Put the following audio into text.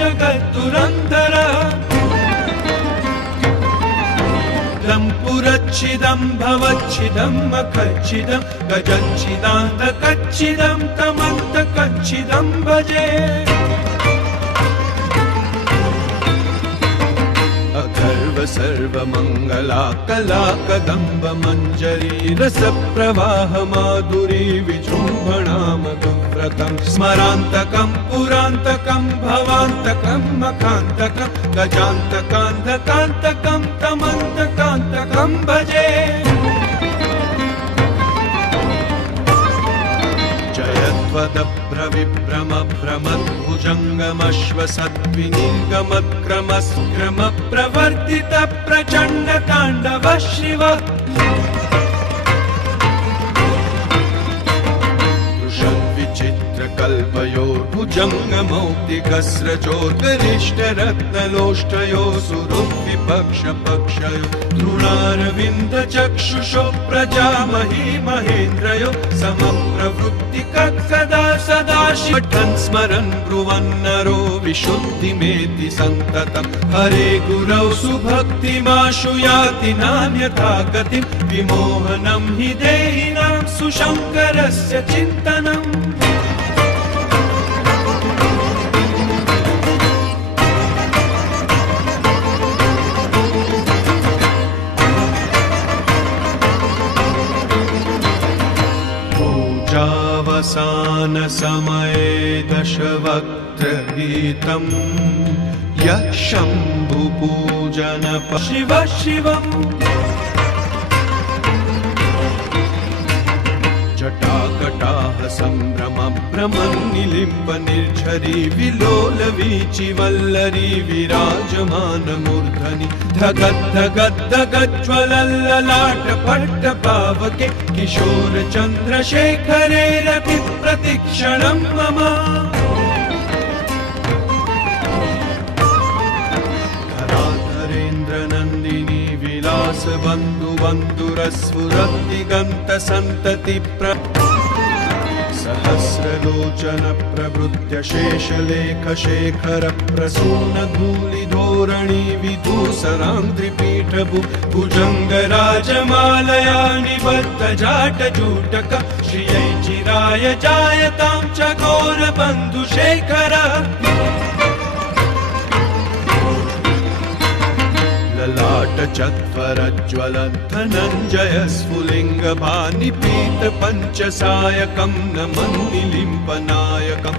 जगद्दुरन्धर पुरच्छिदं भवच्छिदं मखच्छिदं गजच्छिदान्तकच्छिदं तमन्तकच्छिदं भजे अगर्व सर्वमङ्गला कला कदम्ब मञ्जरी रसप्रवाह माधुरी विजृम्भणा मधुव्रतं स्मरान्तकं पुरान्तकं भवान्तकं मखान्तकं गजान्तकान्धकान्तकं तमन्तकान्तकं भजे जयध्वदभ्रविभ्रमभ्रमद्भुजङ्गमश्वसद्विनिर्गमक्रमस्क्रमप्रवर्तित प्रचण्डताण्डव शिव भुजङ्गमौक्तिकस्रजोर्गरिष्ठरत्नलोष्टयो सुरुद्विपक्षपक्षयो तृणारविन्दचक्षुषो प्रजामही महेन्द्रयो समप्रवृत्तिकदा सदा पठन् स्मरन् ब्रुवन्नरो विशुद्धिमेति सन्ततं हरे गुरौ सुभक्तिमाशु याति नान्यथा गतिं विमोहनं हि देहिनां सुशङ्करस्य चिन्तनम् पूजावसान समये दशवक्त्रगीतं यः शम्भुपूजन शिव शिवम् जटाकटाह सम्भ्रम भ्रमन्निलिम्ब निर्झरी विलोलवीचि वल्लरी विराजमानमूर्धनि धगद्धगद्धगज्ज्वलल्ललाट पट्टपावके किशोर चन्द्रशेखरे रति प्रतिक्षणं मम धराधरेन्द्रनन्दिनी विलास बन्धु बन्धुरस्फुरद्दिगन्त सन्तति सहस्रलोचन प्रभृत्य शेषलेख शेखर प्रसून धूलिधोरणी विधूसराङ्घ्रिपीठभु भुजङ्गराजमालया निबद्ध जाटजूटक श्रियै चिराय जायतां चकोर बन्धुशेखर ललाट चत्वरज्वलन् धनञ्जय स्फुलिङ्गभानिपीत पञ्चसायकं नमन्निलिम्पनायकं